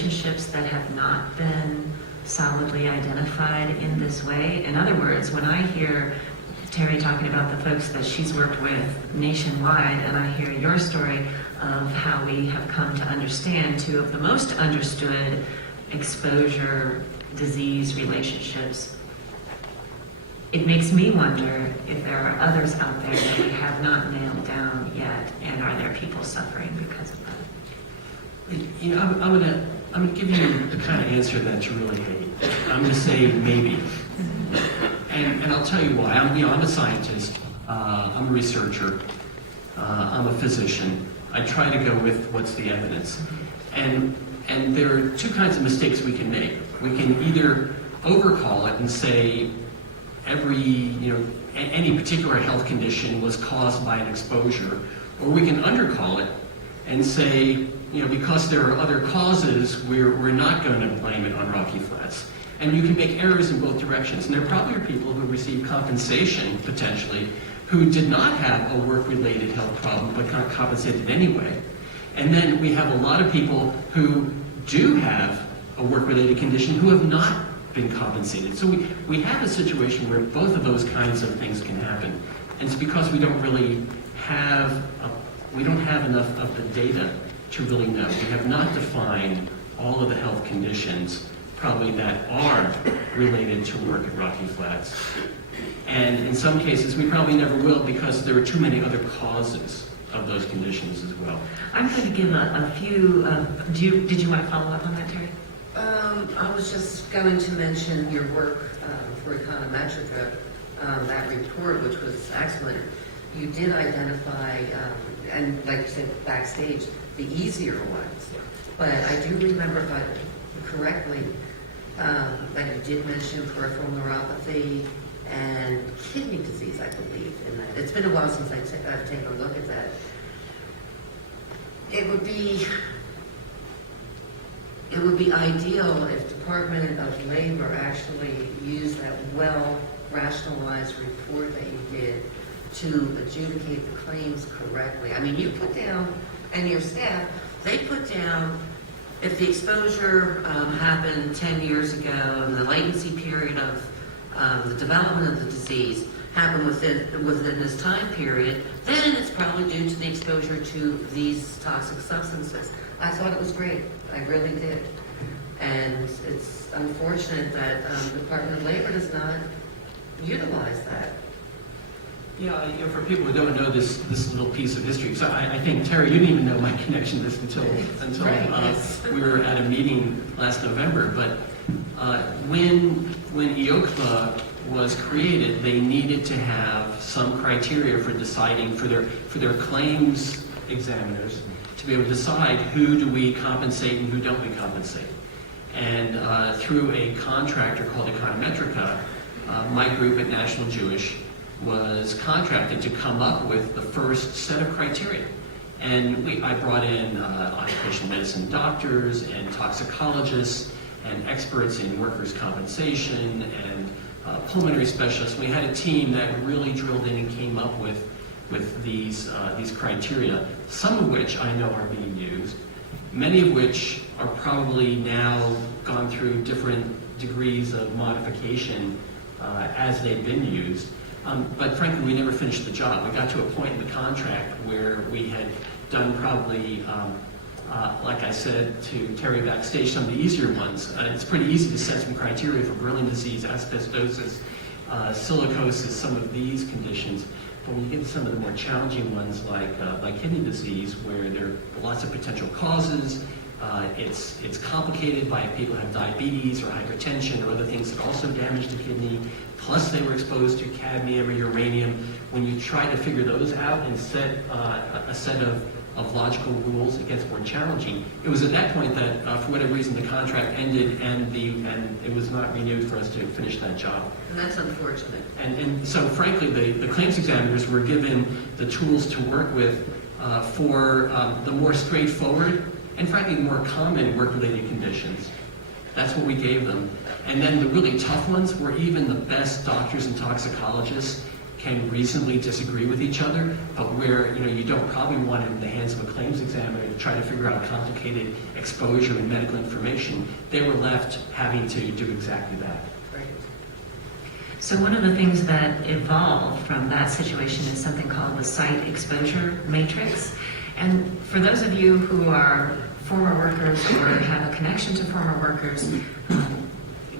relationships that have not been solidly identified in this way. In other words, when I hear Terrie talking about the folks that she's worked with nationwide, and I hear your story of how we have come to understand two of the most understood exposure disease relationships, it makes me wonder if there are others out there that we have not nailed down yet, and are there people suffering because of that? You know, I'm gonna give you the kind of answer that you really hate. I'm gonna say maybe, and I'll tell you why. I'm a scientist. I'm a researcher. I'm a physician. I try to go with what's the evidence, and there are two kinds of mistakes we can make. We can either overcall it and say any particular health condition was caused by an exposure, or we can undercall it and say, because there are other causes, we're not going to blame it on Rocky Flats. And you can make errors in both directions. And there probably are people who receive compensation, potentially, who did not have a work-related health problem but got compensated anyway. And then we have a lot of people who do have a work-related condition who have not been compensated. So we have a situation where both of those kinds of things can happen. And it's because we don't really have enough of the data to really know. We have not defined all of the health conditions probably that are related to work at Rocky Flats. And in some cases, we probably never will because there are too many other causes of those conditions as well. I'm going to give a few, did you want to follow up on that, Terrie? I was just going to mention your work for Econometrica, that report, which was excellent. You did identify, and like you said, backstage, the easier ones. But I do remember, if I correctly, that you did mention peripheral neuropathy and kidney disease, I believe, in that. It's been a while since I've taken a look at that. It would be ideal if Department of Labor actually used that well-rationalized report that you did to adjudicate the claims correctly. I mean, you put down, and your staff, they put down, if the exposure happened 10 years ago and the latency period of the development of the disease happened within this time period, then it's probably due to the exposure to these toxic substances. I thought it was great. I really did. And it's unfortunate that the Department of Labor does not utilize that. Yeah, for people who don't know this little piece of history, so I think, Terrie, you didn't even know my connection to this until Right, yes. We were at a meeting last November. But when EOCLA was created, they needed to have some criteria for deciding for their claims examiners to be able to decide who do we compensate and who don't we compensate. And through a contractor called Econometrica, my group at National Jewish was contracted to come up with the first set of criteria. And I brought in occupational medicine doctors and toxicologists and experts in workers' compensation and pulmonary specialists. We had a team that really drilled in and came up with these criteria, some of which I know are being used, many of which are probably now gone through different degrees of modification as they've been used. But frankly, we never finished the job. We got to a point in the contract where we had done probably, like I said to Terrie backstage, some of the easier ones. It's pretty easy to set some criteria for grilling disease, asbestosis, silicosis, some of these conditions. But when you get to some of the more challenging ones like kidney disease, where there are lots of potential causes, it's complicated by people who have diabetes or hypertension or other things that also damage the kidney, plus they were exposed to cadmium or uranium. When you try to figure those out and set a set of logical rules, it gets more challenging. It was at that point that, for whatever reason, the contract ended and it was not renewed for us to finish that job. And that's unfortunate. And so, frankly, the claims examiners were given the tools to work with for the more straightforward and, frankly, more common work-related conditions. That's what we gave them. And then the really tough ones were even the best doctors and toxicologists can reasonably disagree with each other, but where you don't probably want it in the hands of a claims examiner to try to figure out complicated exposure and medical information, they were left having to do exactly that. Right. So one of the things that evolved from that situation is something called the site exposure matrix. And for those of you who are former workers or have a connection to former workers,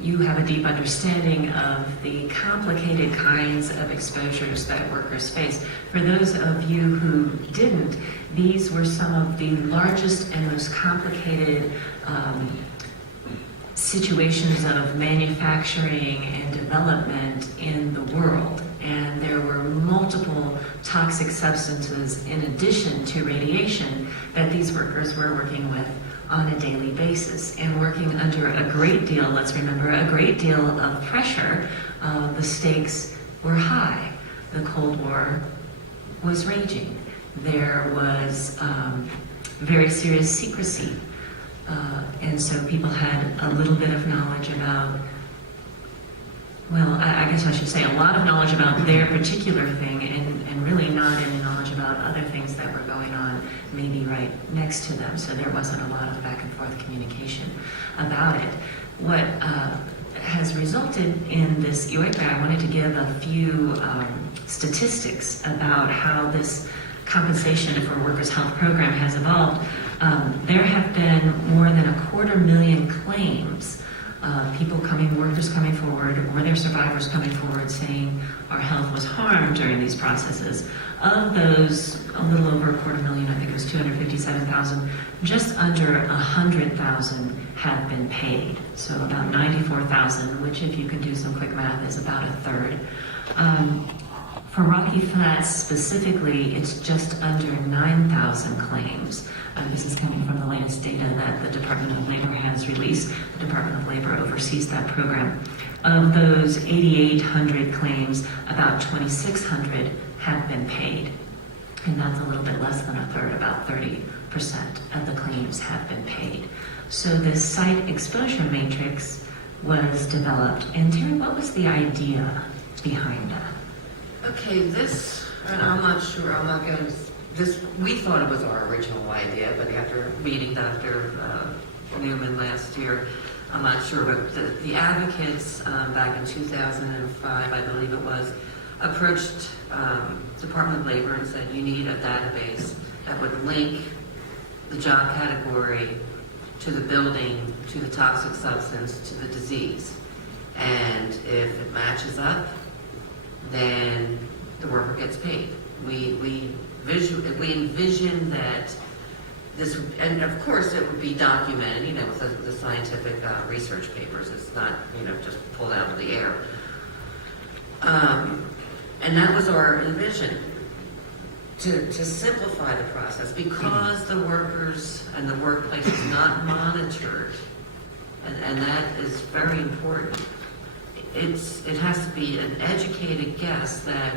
you have a deep understanding of the complicated kinds of exposures that workers face. For those of you who didn't, these were some of the largest and most complicated situations of manufacturing and development in the world. And there were multiple toxic substances in addition to radiation that these workers were working with on a daily basis and working under a great deal, let's remember, a great deal of pressure. The stakes were high. The Cold War was raging. There was very serious secrecy. And so people had a little bit of knowledge about, well, I guess I should say a lot of knowledge about their particular thing and really not any knowledge about other things that were going on maybe right next to them. So there wasn't a lot of back and forth communication about it. What has resulted in this EOIC, I wanted to give a few statistics about how this compensation for workers' health program has evolved. There have been more than 250,000 claims, workers coming forward, or their survivors coming forward saying our health was harmed during these processes. Of those, a little over 250,000, I think it was 257,000, just under 100,000 have been paid. So about 94,000, which if you can do some quick math is about a third. For Rocky Flats specifically, it's just under 9,000 claims. This is coming from the latest data that the Department of Labor has released. The Department of Labor oversees that program. Of those 8,800 claims, about 2,600 have been paid. And that's a little bit less than a third, about 30% of the claims have been paid. So this site exposure matrix was developed. And Terrie, what was the idea behind that? Okay, this, and I'm not sure, I'm not going to, this, we thought it was our original idea, but after meeting Dr. Newman last year, I'm not sure, but the advocates back in 2005, I believe it was, approached Department of Labor and said, you need a database that would link the job category to the building, to the toxic substance, to the disease. And if it matches up, then the worker gets paid. We envision that this, and of course it would be documented, with the scientific research papers. It's not, just pulled out of the air. And that was our vision, to simplify the process, because the workers and the workplace is not monitored, and that is very important. It has to be an educated guess that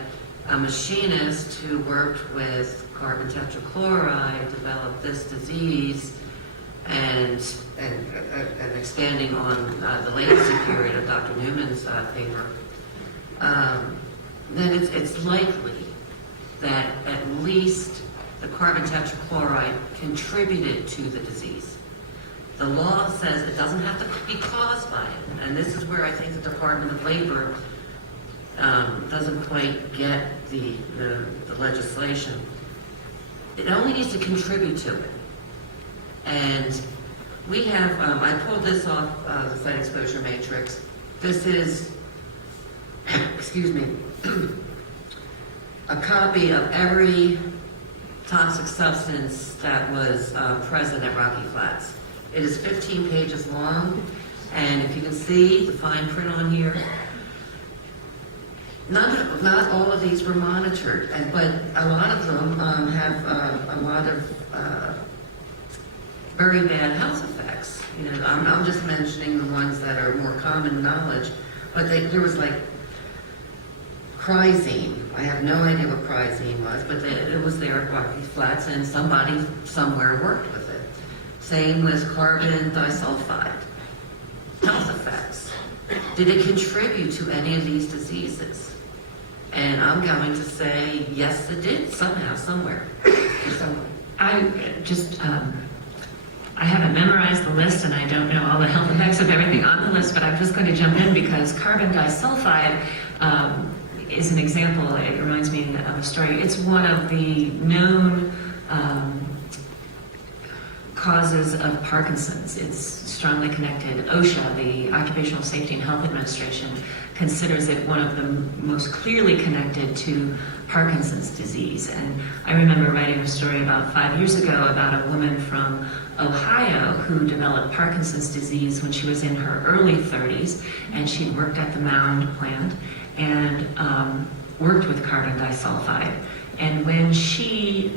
a machinist who worked with carbon tetrachloride developed this disease, and expanding on the latency period of Dr. Newman's paper, then it's likely that at least the carbon tetrachloride contributed to the disease. The law says it doesn't have to be caused by it, and this is where I think the Department of Labor doesn't quite get the legislation. It only needs to contribute to it. And we have, I pulled this off the site exposure matrix. This is, excuse me, a copy of every toxic substance that was present at Rocky Flats. It is 15 pages long, and if you can see the fine print on here, not all of these were monitored, but a lot of them have a lot of very bad health effects. I'm just mentioning the ones that are more common knowledge, but there was like chrysine. I have no idea what chrysine was, but it was there at Rocky Flats, and somebody somewhere worked with it. Same with carbon disulfide. Health effects. Did it contribute to any of these diseases? And I'm going to say, yes, it did, somehow, somewhere, for someone. I haven't memorized the list and I don't know all the health effects of everything on the list, but I'm just going to jump in because carbon disulfide is an example. It reminds me of a story. It's one of the known causes of Parkinson's. It's strongly connected. OSHA, the Occupational Safety and Health Administration, considers it one of the most clearly connected to Parkinson's disease. And I remember writing a story about 5 years ago about a woman from Ohio who developed Parkinson's disease when she was in her early 30s, and she'd worked at the Mound plant and worked with carbon disulfide. And when she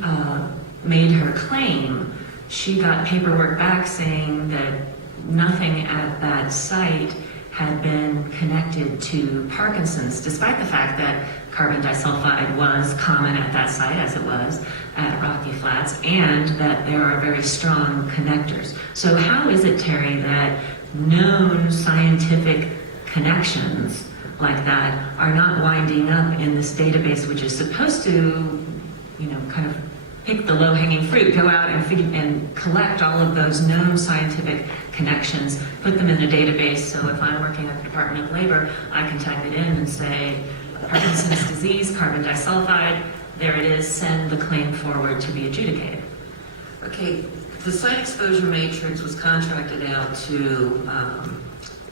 made her claim, she got paperwork back saying that nothing at that site had been connected to Parkinson's, despite the fact that carbon disulfide was common at that site, as it was at Rocky Flats, and that there are very strong connectors. So how is it, Terrie, that known scientific connections like that are not winding up in this database, which is supposed to, kind of pick the low-hanging fruit, go out and collect all of those known scientific connections, put them in a database, so if I'm working at the Department of Labor, I can type it in and say, Parkinson's disease, carbon disulfide, there it is, send the claim forward to be adjudicated. Okay, the site exposure matrix was contracted out to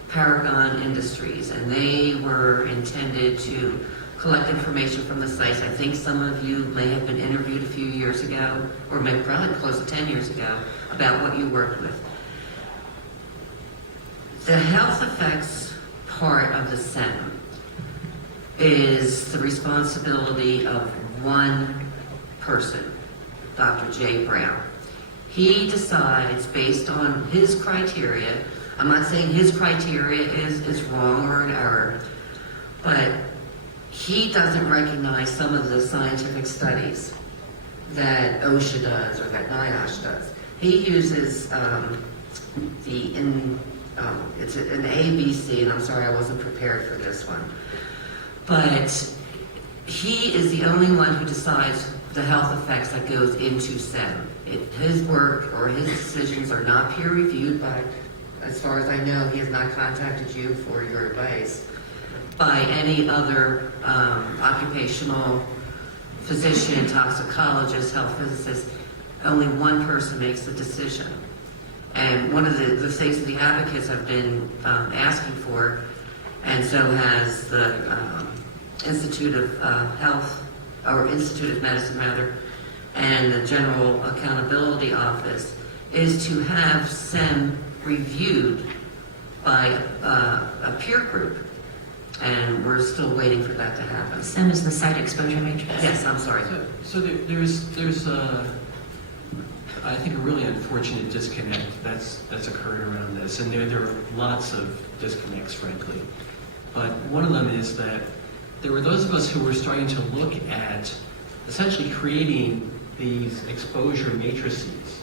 Paragon Industries, and they were intended to collect information from the sites. I think some of you may have been interviewed a few years ago, or maybe probably close to 10 years ago, about what you worked with. The health effects part of the SEM is the responsibility of one person, Dr. J. Brown. He decides based on his criteria. I'm not saying his criteria is wrong or an error, but he doesn't recognize some of the scientific studies that OSHA does or that NIOSH does. He uses it's an ABC, and I'm sorry I wasn't prepared for this one. But he is the only one who decides the health effects that goes into SEM. His work or his decisions are not peer reviewed by, as far as I know, he has not contacted you for your advice, by any other occupational physician, toxicologist, health physicist. Only one person makes the decision. And one of the things that the advocates have been asking for, and so has the Institute of Health, or Institute of Medicine rather, and the General Accountability Office, is to have SEM reviewed by a peer group. And we're still waiting for that to happen. SEM is the site exposure matrix. Yes, I'm sorry. So there's I think a really unfortunate disconnect that's occurred around this, and there are lots of disconnects, frankly. But one of them is that there were those of us who were starting to look at essentially creating these exposure matrices.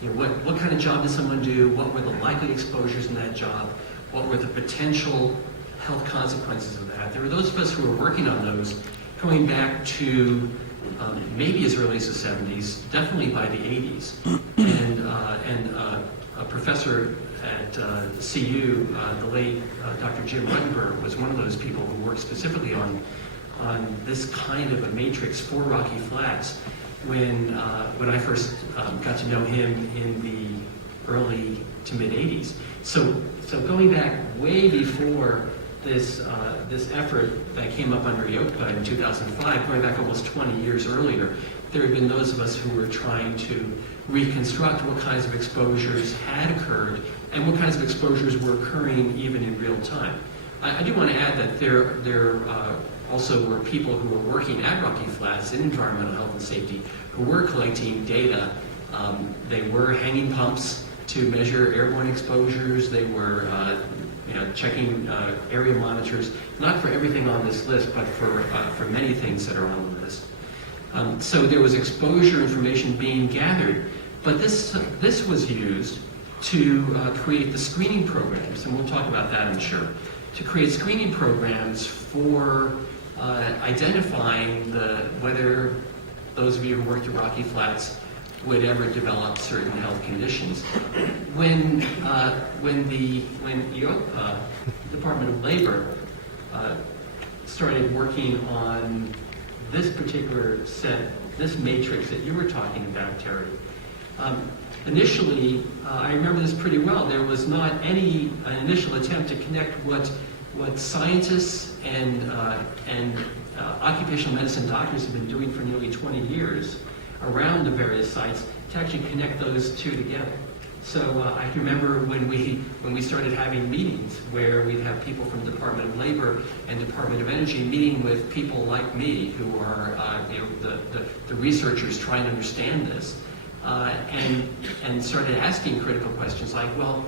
What kind of job did someone do? What were the likely exposures in that job? What were the potential health consequences of that? There were those of us who were working on those going back to maybe as early as the 70s, definitely by the 80s. And a professor at CU, the late Dr. Jim Ruttenberg, was one of those people who worked specifically on this kind of a matrix for Rocky Flats when I first got to know him in the early to mid 80s. So going back way before this effort that came up under IOCPA in 2005, going back almost 20 years earlier, there had been those of us who were trying to reconstruct what kinds of exposures had occurred and what kinds of exposures were occurring even in real time. I do want to add that there also were people who were working at Rocky Flats in environmental health and safety who were collecting data. They were hanging pumps to measure airborne exposures. They were checking area monitors, not for everything on this list, but for many things that are on the list. So there was exposure information being gathered, but this was used to create the screening programs, and we'll talk about that, I'm sure, to create screening programs for identifying whether those of you who worked at Rocky Flats would ever develop certain health conditions. When EOCPA, Department of Labor, started working on this particular this matrix that you were talking about, Terrie, initially, I remember this pretty well, there was not any initial attempt to connect what scientists and occupational medicine doctors have been doing for nearly 20 years around the various sites to actually connect those two together. So I can remember when we started having meetings where we'd have people from the Department of Labor and Department of Energy meeting with people like me who are the researchers trying to understand this, and started asking critical questions like, well,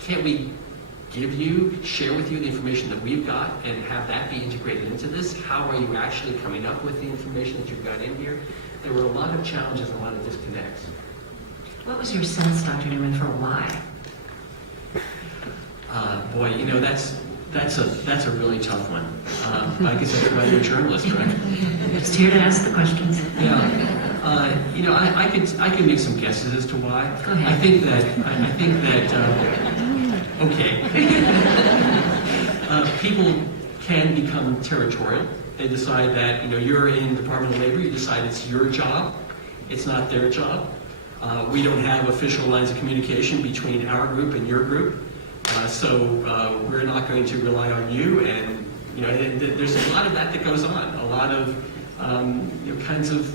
can't we share with you the information that we've got and have that be integrated into this? How are you actually coming up with the information that you've got in here? There were a lot of challenges, a lot of disconnects. What was your sense, Dr. Newman, for why? Boy, that's a really tough one. I guess that's why you're a journalist, right? Just here to ask the questions. Yeah. I can make some guesses as to why. Go ahead. I think that okay. People can become territorial. They decide that, you're in the Department of Labor, you decide it's your job, it's not their job. We don't have official lines of communication between our group and your group, so we're not going to rely on you. And there's a lot of that goes on. A lot of kinds of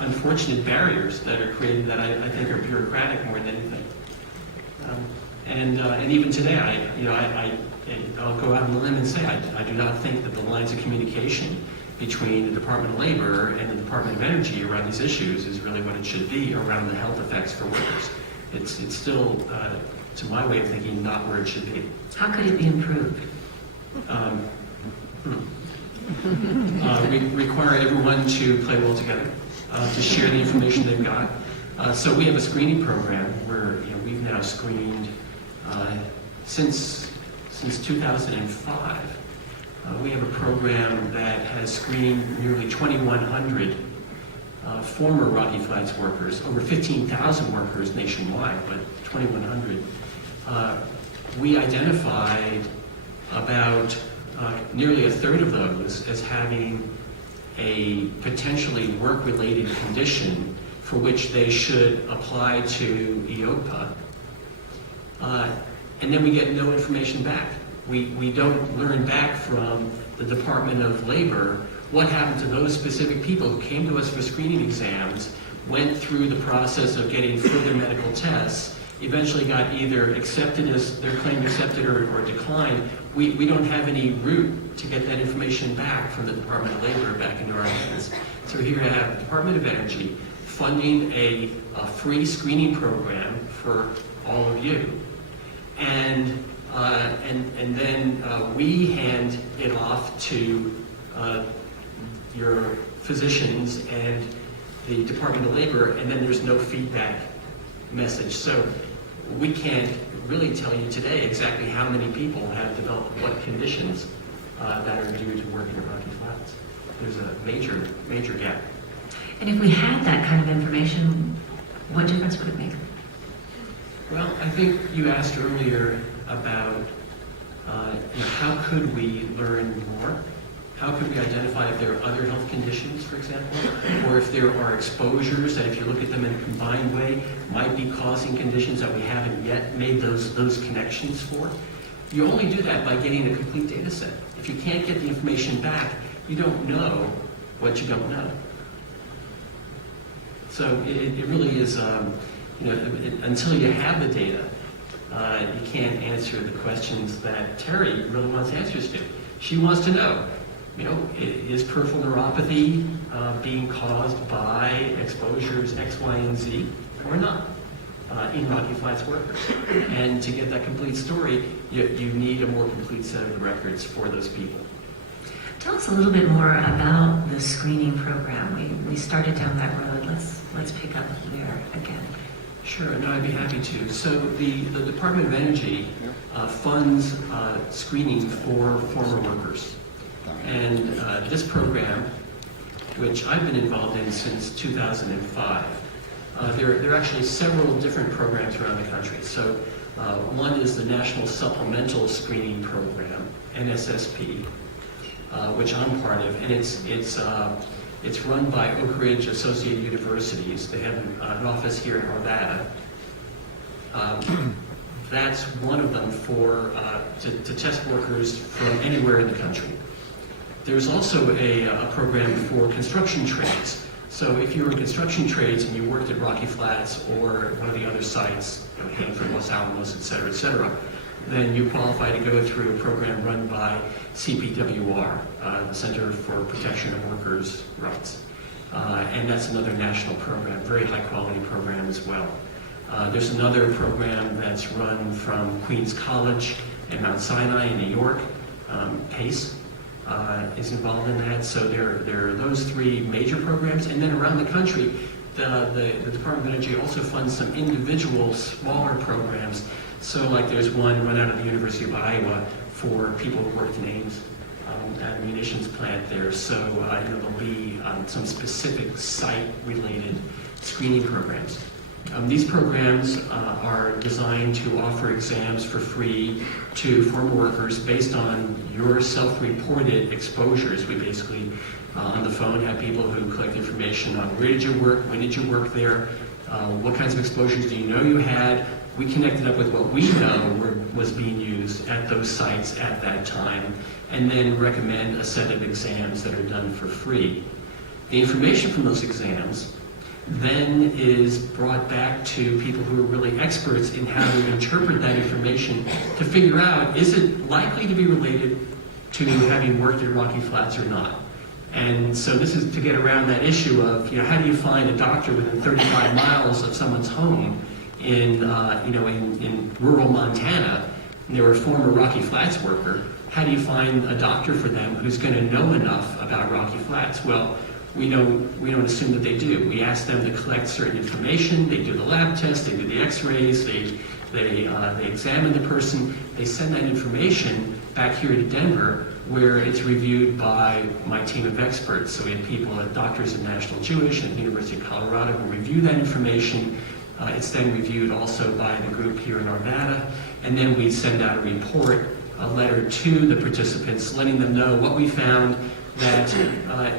unfortunate barriers that are created that I think are bureaucratic more than anything. And even today, I'll go out on a limb and say I do not think that the lines of communication between the Department of Labor and the Department of Energy around these issues is really what it should be around the health effects for workers. It's still, to my way of thinking, not where it should be. How could it be improved? Require everyone to play well together, to share the information they've got. So we have a screening program where we've now screened since 2005. We have a program that has screened nearly 2,100 former Rocky Flats workers, over 15,000 workers nationwide, but 2,100. We identified about nearly a third of those as having a potentially work-related condition for which they should apply to EOCPA. And then we get no information back. We don't learn back from the Department of Labor what happened to those specific people who came to us for screening exams, went through the process of getting further medical tests, eventually got either accepted as their claim accepted or declined. We don't have any route to get that information back from the Department of Labor back into our hands. So we're here to have the Department of Energy funding a free screening program for all of you. And then we hand it off to your physicians and the Department of Labor, and then there's no feedback message. So we can't really tell you today exactly how many people have developed what conditions that are due to working at Rocky Flats. There's a major gap. And if we had that kind of information, what difference would it make? Well, I think you asked earlier about how could we learn more? How could we identify if there are other health conditions, for example, or if there are exposures that, if you look at them in a combined way, might be causing conditions that we haven't yet made those connections for? You only do that by getting a complete data set. If you can't get the information back, you don't know what you don't know. So it really is, until you have the data, you can't answer the questions that Terrie really wants answers to. She wants to know, is peripheral neuropathy being caused by exposures X, Y, and Z, or not, in Rocky Flats workers? And to get that complete story, you need a more complete set of records for those people. Tell us a little bit more about the screening program. We started down that road. Let's pick up there again. Sure, no, I'd be happy to. So the Department of Energy funds screening for former workers. And this program, which I've been involved in since 2005, there are actually several different programs around the country. So one is the National Supplemental Screening Program, NSSP, which I'm part of, and it's run by Oak Ridge Associated Universities. They have an office here in Arvada. That's one of them to test workers from anywhere in the country. There's also a program for construction trades. So if you're in construction trades and you worked at Rocky Flats or one of the other sites, Hanford, Los Alamos, et cetera, then you qualify to go through a program run by CPWR, the Center for Protection of Workers' Rights. And that's another national program, very high quality program as well. There's another program that's run from Queens College and Mount Sinai in New York, PACE. Is involved in that. So there are those three major programs, and then around the country, the Department of Energy also funds some individual smaller programs. So like there's one run out of the University of Iowa for people who worked in Ames at a munitions plant there. So there'll be some specific site-related screening programs. These programs are designed to offer exams for free to former workers based on your self-reported exposures. We basically, on the phone, have people who collect information on where did you work, when did you work there, what kinds of exposures do you know you had. We connected up with what we know was being used at those sites at that time, and then recommend a set of exams that are done for free. The information from those exams then is brought back to people who are really experts in how to interpret that information to figure out, is it likely to be related to having worked at Rocky Flats or not? And so this is to get around that issue of, how do you find a doctor within 35 miles of someone's home in rural Montana, and they're a former Rocky Flats worker. How do you find a doctor for them who's going to know enough about Rocky Flats? Well, we don't assume that they do. We ask them to collect certain information. They do the lab tests, they do the x-rays, they examine the person. They send that information back here to Denver, where it's reviewed by my team of experts. So we have people, doctors at National Jewish and the University of Colorado, who review that information. It's then reviewed also by the group here in Arvada. And then we send out a report, a letter to the participants, letting them know what we found that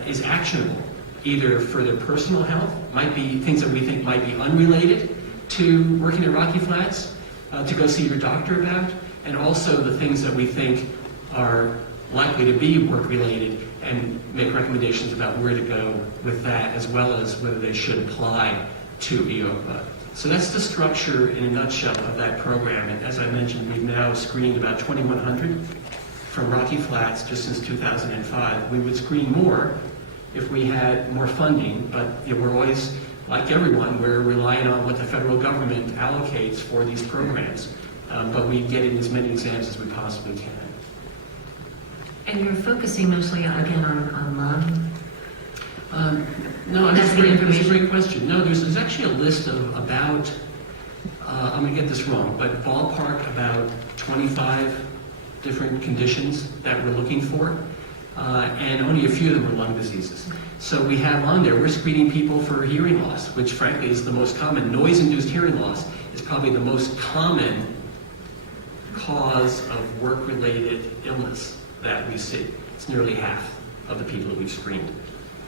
is actionable, either for their personal health, might be things that we think might be unrelated to working at Rocky Flats, to go see your doctor about, and also the things that we think are likely to be work-related, and make recommendations about where to go with that, as well as whether they should apply to EOPA. So that's the structure in a nutshell of that program. And as I mentioned, we've now screened about 2,100 from Rocky Flats just since 2005. We would screen more if we had more funding, but we're always, like everyone, we're relying on what the federal government allocates for these programs. But we get in as many exams as we possibly can. And you're focusing mostly, again, on lung? No, that's a great question. No, there's actually a list of about, I'm going to get this wrong, but ballpark about 25 different conditions that we're looking for, and only a few of them are lung diseases. So we have on there, we're screening people for hearing loss, which frankly is the most common. Noise-induced hearing loss is probably the most common cause of work-related illness that we see. It's nearly half of the people that we've screened.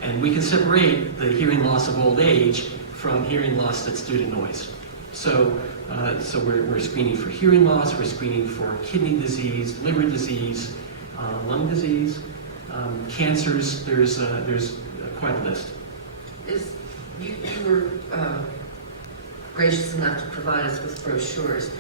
And we can separate the hearing loss of old age from hearing loss that's due to noise. So we're screening for hearing loss, we're screening for kidney disease, liver disease, lung disease, cancers. There's quite a list. You were gracious enough to provide us with brochures.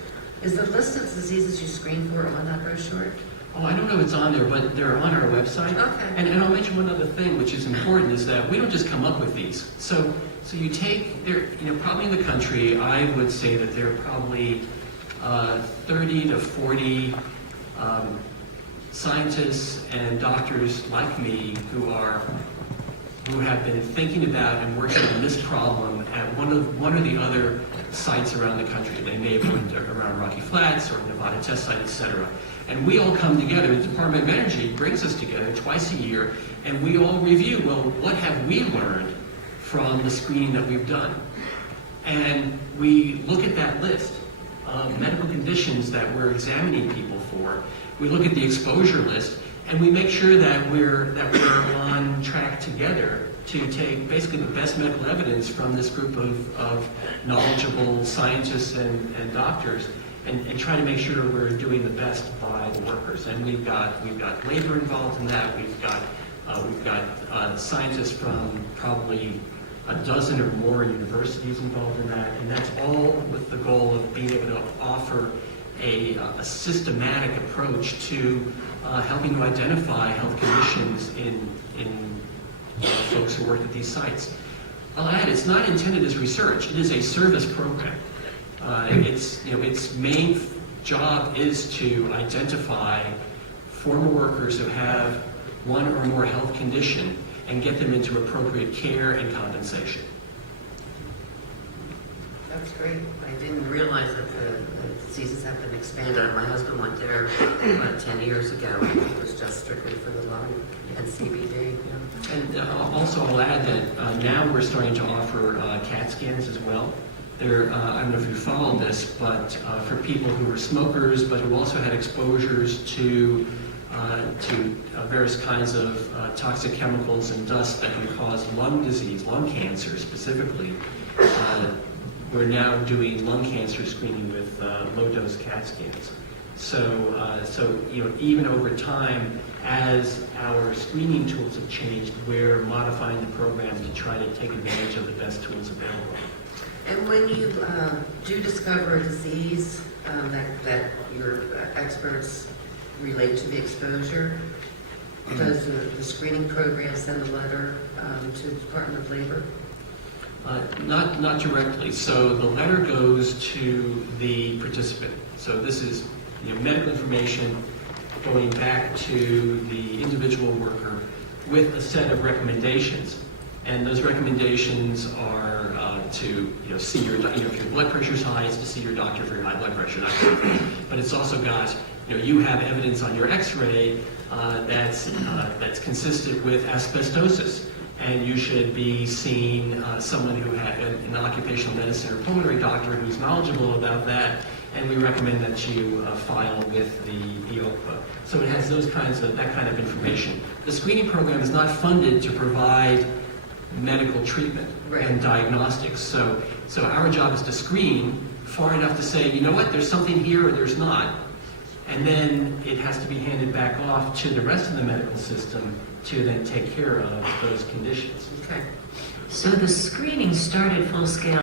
Is the list of diseases you screen for on that brochure? Oh, I don't know if it's on there, but they're on our website. Okay. And I'll mention one other thing, which is important, is that we don't just come up with these. So you take, probably in the country, I would say that there are probably 30 to 40 scientists and doctors like me who are who have been thinking about and working on this problem at one or the other sites around the country. They may have worked around Rocky Flats or Nevada Test Site, etc. And we all come together. The Department of Energy brings us together twice a year, and we all review, well, what have we learned from the screening that we've done? And we look at that list of medical conditions that we're examining people for. We look at the exposure list, and we make sure that we're on track together to take basically the best medical evidence from this group of knowledgeable scientists and doctors, and try to make sure we're doing the best by the workers. And we've got labor involved in that. We've got scientists from probably a dozen or more universities involved in that, and that's all with the goal of being able to offer a systematic approach to helping to identify health conditions in folks who work at these sites. I'll add, it's not intended as research. It is a service program. Its main job is to identify former workers who have one or more health condition and get them into appropriate care and compensation. That's great. I didn't realize that the seasons have been expanded. My husband went there about 10 years ago, and it was just strictly for the lung and CBD. And also I'll add that now we're starting to offer CAT scans as well. I don't know if you followed this, but for people who were smokers but who also had exposures to various kinds of toxic chemicals and dust that can cause lung disease, lung cancer specifically, we're now doing lung cancer screening with low-dose CAT scans. So even over time, as our screening tools have changed, we're modifying the program to try to take advantage of the best tools available. And when you do discover a disease that your experts relate to the exposure, does the screening program send a letter to the Department of Labor? Not directly. So the letter goes to the participant. So this is medical information going back to the individual worker with a set of recommendations. And those recommendations are to see your if your blood pressure is high, it's to see your doctor for your high blood pressure. That kind of thing. But it's also got you have evidence on your X-ray that's consistent with asbestosis, and you should be seeing someone who had an occupational medicine or pulmonary doctor who's knowledgeable about that. And we recommend that you file with the OPA. So it has that kind of information. The screening program is not funded to provide medical treatment and diagnostics. So our job is to screen far enough to say, you know what, there's something here or there's not. And then it has to be handed back off to the rest of the medical system to then take care of those conditions. Okay. So the screening started full scale